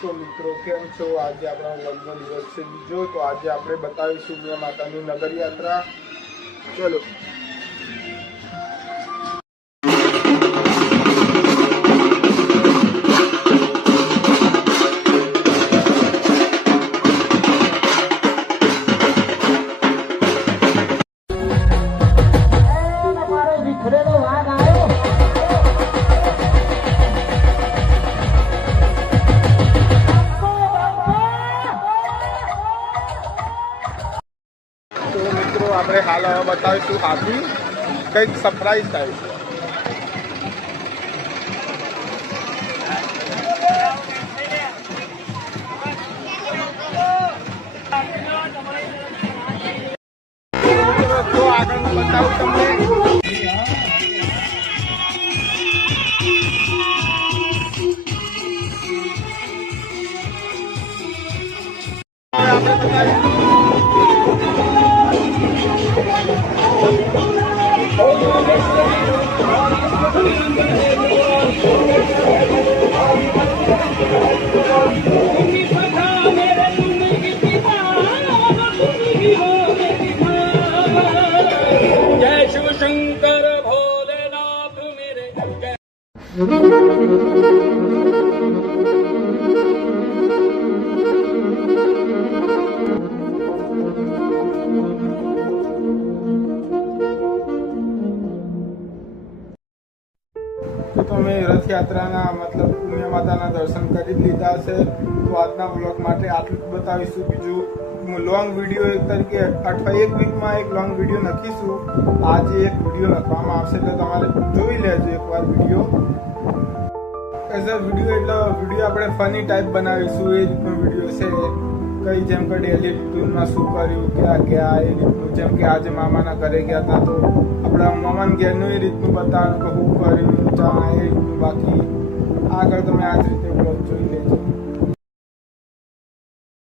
તો મિત્રો કેમ છો? આજે આપણા વ્લોગનો દિવસ છે બીજો, તો આજે આપણે બતાવીશું ઉમિયા માતાની નગર યાત્રા. ચલો. આપણે હાલ હવે બતાવીશું હાથી કંઈક સરપ્રાઈઝ થાય છે. તો આગળ બતાવું તમને. આપણે બતાવીશું जय शिव शंकर भोलेनाथ मेरे તો તમે રથયાત્રાના મતલબ ઉમિયા માતાના દર્શન કરી લીધા છે. તો આજના બ્લોગ માટે આટલું જ બતાવીશું. બીજું લોંગ વિડીયો એક તરીકે અથવા એક વીકમાં એક લોંગ વિડીયો નાખીશું. આજે એક વિડીયો નાખવામાં આવશે એટલે તમારે જોઈ લેજો એકવાર વિડીયો. એઝ અ વિડીયો એટલે વિડીયો આપણે ફની ટાઈપ બનાવીશું. એ રીતનો વિડીયો છે. કઈ જેમ કે ડેલી રૂટીનમાં શું કર્યું, ક્યાં ગયા, એ રીતનું. જેમ કે આજે મામાના ઘરે ગયા હતા તો આપણા મામાના ઘેરનું એ રીતનું બતાવવાનું કે હું કર્યું, એ રીતનું. બાકી આગળ તમે આ જ રીતે બ્લોગ જોઈ લેજો.